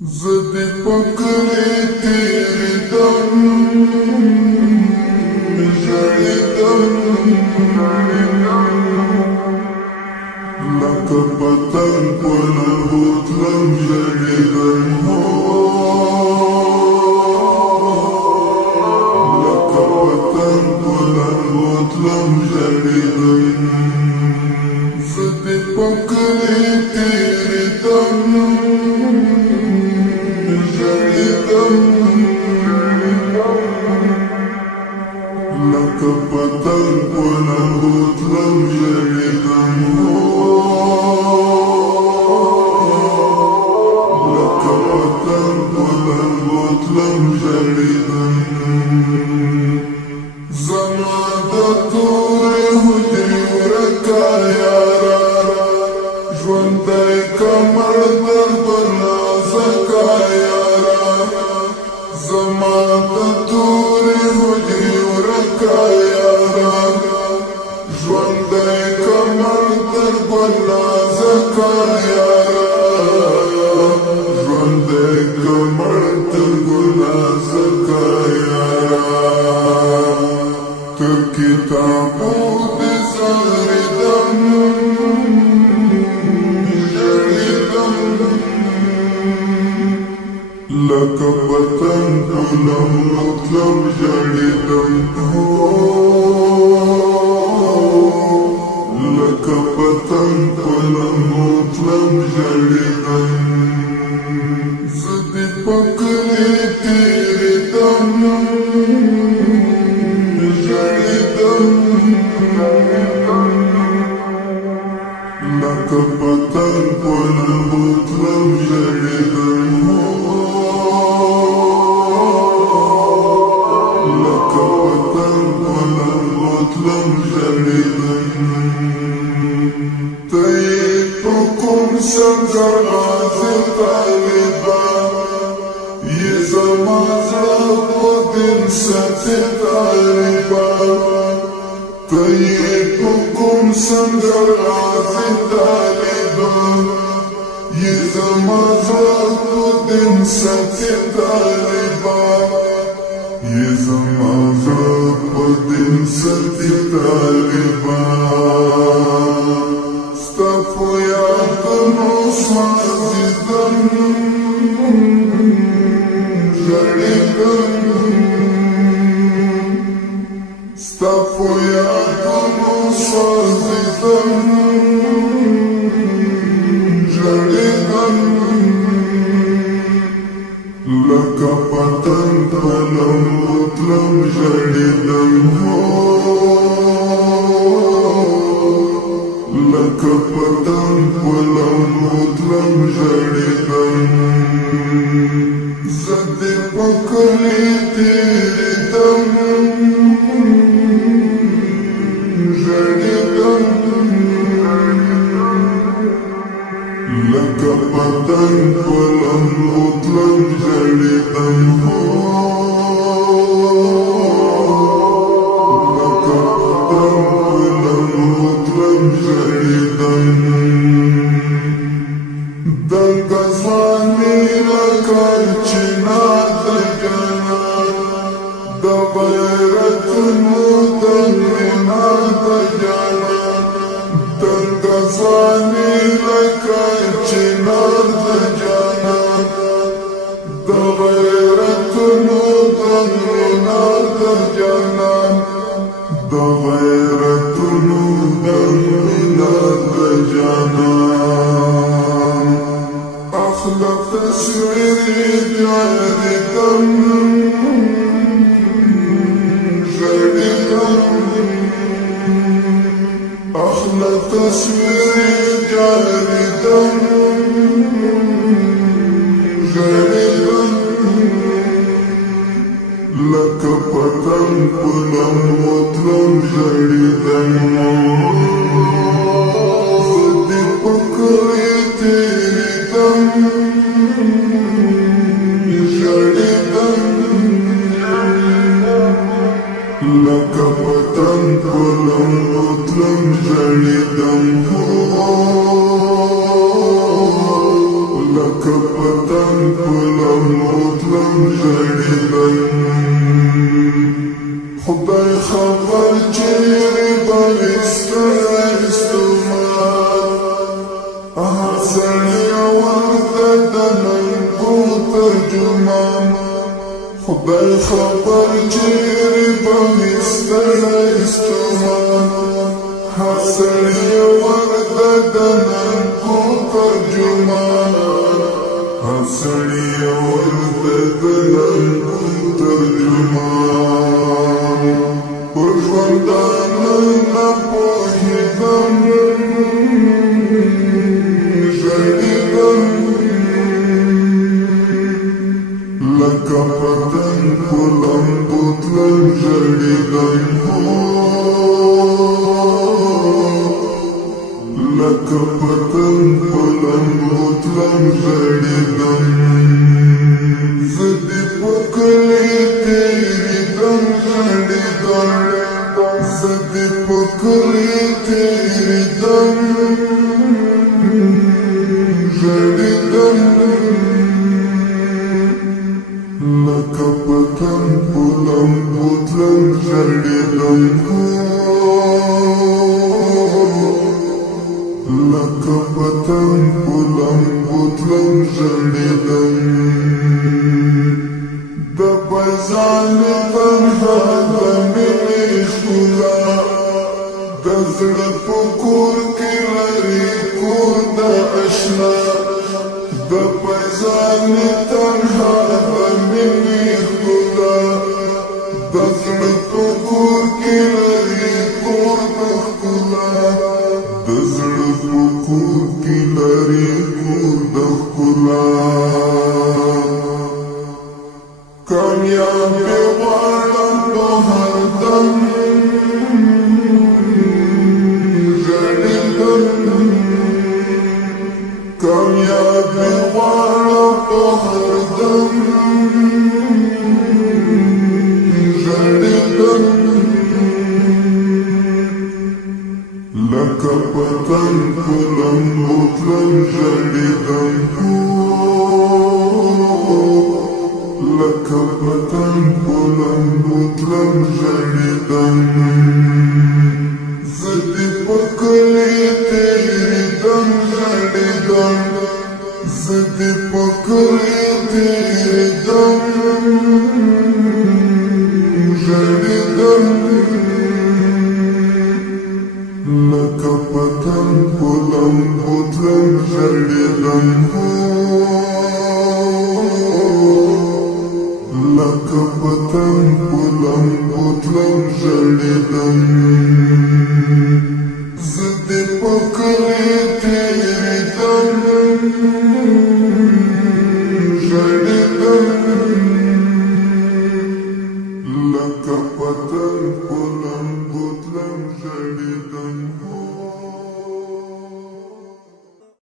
زدی پکړې تیرې دم ژړېدم لکه پتنګ په لرغو تلم ژړېدم لکه پتنګ په لرغو تلم ژړېدم زدی پکړې تیرې دم لکه پتنګ په لرغو تلم ژړېدم لکه پتنګ په لرغو تلم ژړېدم زما د تورې حجرې ورکه یاره ژوندی کمر دردونه ځکه یاره زما د تورې حجرې ورکه یاره ژوندی کمر دردونه ځکه یاره ژوندی کمر دردونه ځکه یاره تر کتابو دې ځړېدم لکه پتنګ په لمنو تلم ژړېدم لکه پتنګ په لمنو تلم ژړېدم زه دې پکړې تېرېدم ژړېدم لکه پتنګ په لمنو تلم ژړېدم تلم ژړېدم ته یې په کوم سنګر غازي طالبه یې زما زړه په دین ساتي طالبه ته یې په کوم سنګر غازي طالبه یې زما زړه په دین ساتي طالبه یې زما زړه په دین ساتي طالبه ستا په یادونو سوځېدم ژړېدم ستا په یادونو سوځېدم ژړېدم لکه پتنګ په لمنو تلم ژړېدم لکه پتنګ په لمنو تلم ژړېدم زه دې پکړې تېرېدم ژړېدم لکه پتنګ په لمنو تلم ژړېدم لکه پتنګ په لمنو تلم ژړېدم د ګزوانې لکه چنار د جنت د غیرتونو د مینار د جنت د ګزوانې لکه چنار د جنت د غیرتونو د مینار د جنت د غیرتونو د مینار د جنت اخله تصویر جاردم ژړېدم اخله تصویر جاردم ژړېدم لکه پتنګ په لمنو تلم ژړېدم زه دې پکړې تېرېدم ژړېدم لکه پتنګ په لمنو تلم ژړېدم لکه پتنګ پتنګ په لمبو تلم ژړېدم خدای خبر چیرې به مې ستړی ستومان سړیه ورته د ننګو ترجمان خدای خبر چیرې به مې ستړی ستومان سړیه ورته د ننګو ترجمان سړیه ورته د ننګو ترجمان پر ژوندانه نه پوهېدم لکه پتنګ په لمبو تلم ژړېدم لکه پتنګ په لمبو تلم ژړېدم زه دې په کلي تېرېدم ژړېدم زه دې په کلي تېرېدم ژړېدم لکه پتنګ په لمبو تلم ژړېدم لکه پتنګ په لمبو تلم ژړېدم د بزانې تنها د مینې ښکلا د زړه په کور کې لري کور د اشنا د بزانې تنها د مینې ښکلا د زړه په کور کې لري کور د ښکلا د زړه په کور کې لري کور د ښکلا کامیابي غواړم په هر دم ژړېدم کامیابي غواړم په هر دم ژړېدم لکه پتنګ په لمبو تلم ژړېدم لکه پتنګ په لمبو تلم ژړېدم زه دې په کلي تېرېدم ژړېدم زه دې په کلي تېرېدم ژړېدم لکه پتنګ په لمبو تلم ژړېدم لکه پتنګ په لمبو تلم ژړېدم زه دې په کلي تېرېدم ژړېدم لکه پتنګ په لمبو تلم ژړېدم